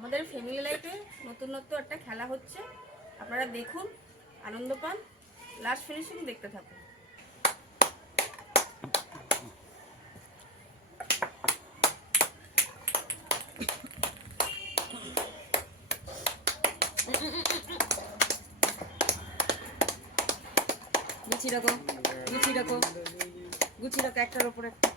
আমাদের ফ্যামিলি লাইফে নতুনত্ব একটা খেলা হচ্ছে। আপনারা দেখুন, আনন্দ পান লাস্ট ফিনিশিং দেখতে থাকুন। গুছিয়ে রাখো গুছিয়ে রাখো গুছিয়ে রাখো একটার উপরে একটা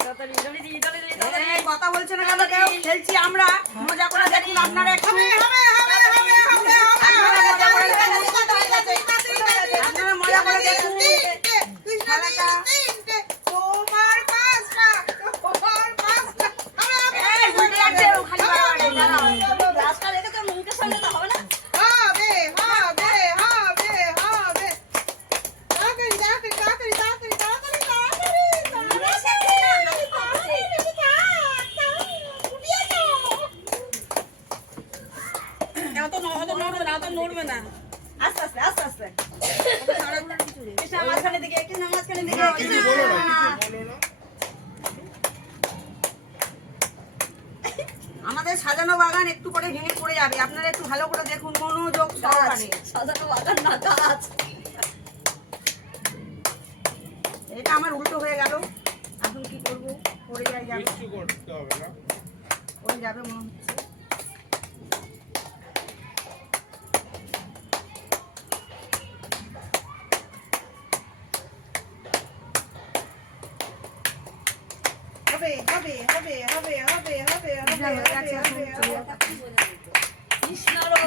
তাড়াতাড়ি জলদি দিয়ে জলদি দিয়ে তাড়াতাড়ি এই কথা বলছে না কেন? কেউ খেলছি আমরা। মজা করে দেখুন আপনারা দেখুন মজা করে দেখুন। খেলাটা অত ন- নড়বে না, অত নড়বে না। আস্তে আস্তে আস্তে আস্তে। কৃষ্ণা দিকে কৃষ্ণা মাঝখানের দিকে। আমাদের সাজানো বাগান একটু করে ভেঙে পড়ে যাবে। আপনারা একটু ভালো করে দেখুন মনোযোগ সহকারে। সাজানো বাগান না গাছ এটা আমার উল্টো হয়ে গেল। এখন কি করব? পড়ে যাই যাবে। কিচ্ছু করতে হবে না। পড়ে যাবে মনে। হচ্ছে হবে হবে হবে হবে হবে হবে হবে হবে হবে কৃষ্ণারও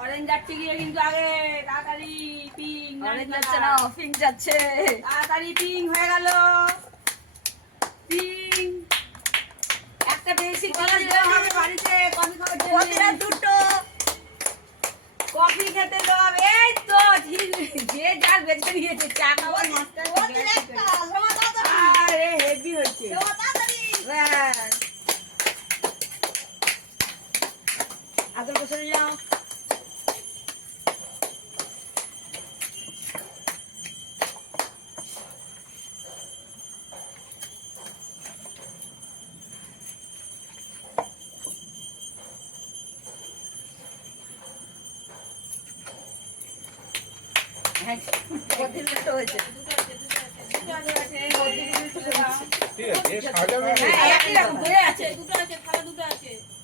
অরেঞ্জ যাচ্ছে গিয়ে কিন্তু আগে তাড়াতাড়ি পিং অরেঞ্জ যাচ্ছে না পিঙ্ক যাচ্ছে। তাড়াতাড়ি পিং হয়ে গেল। পিং একটা বেশি কলেজ হবে বাড়িতে কফি দুটো। খেতে দেওয়া এই তো যে যার বেঁচে নিয়েছে চা খাওয়ার মাস্টার আরে হেভি আদর বসে যাও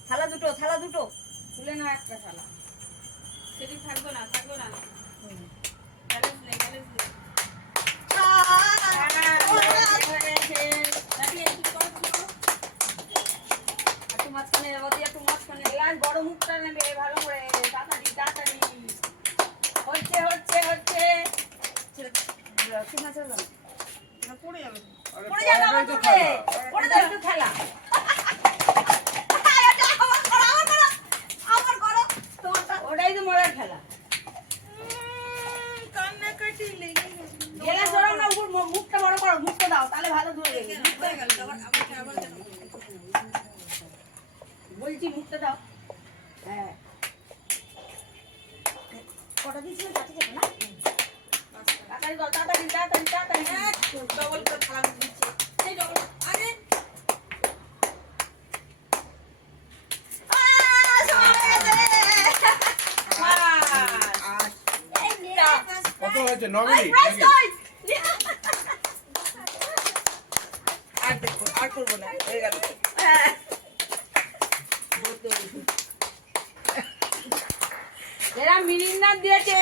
থালা দুটো থালা দুটো তুলে নাও একটা থালা সেদিন থাকবে না থাকবে না ব্যালেন্স নেই ব্যালেন্স নেই হ্যাঁ, হয়ে গেছে। দাঁড়িয়ে একটু করো, একটু করো। আর তোমার মাঝখানে মতি একটু মাঝখানে গ্লাস বড় মুখটা নেবে ভালো করে তাড়াতাড়ি তাড়াতাড়ি হচ্ছে হচ্ছে হচ্ছে ঠিক আছে পড়ে যাবে আরে পড়ে যাবে আবার পড়াটাই তো পড়বে খেলা। পড়ে যাবে একটু খেলা আবার করো, আবার করো, আবার করো। তোমারটা ওটাই তো মরার খেলা কান্নাকাটি লেগে গেলা সরাও না উপর মুখটা করো মুখটা দাও তাহলে ভালো ধরে? বলছি মুখটা দাও হ্যাঁ কটা দিয়েছিল না কত হয়েছে ন মিনিট prize, নাকি? prize। আর দেখো আর করব না হয়ে গেল। এরা মিরিন্ডা দিয়েছে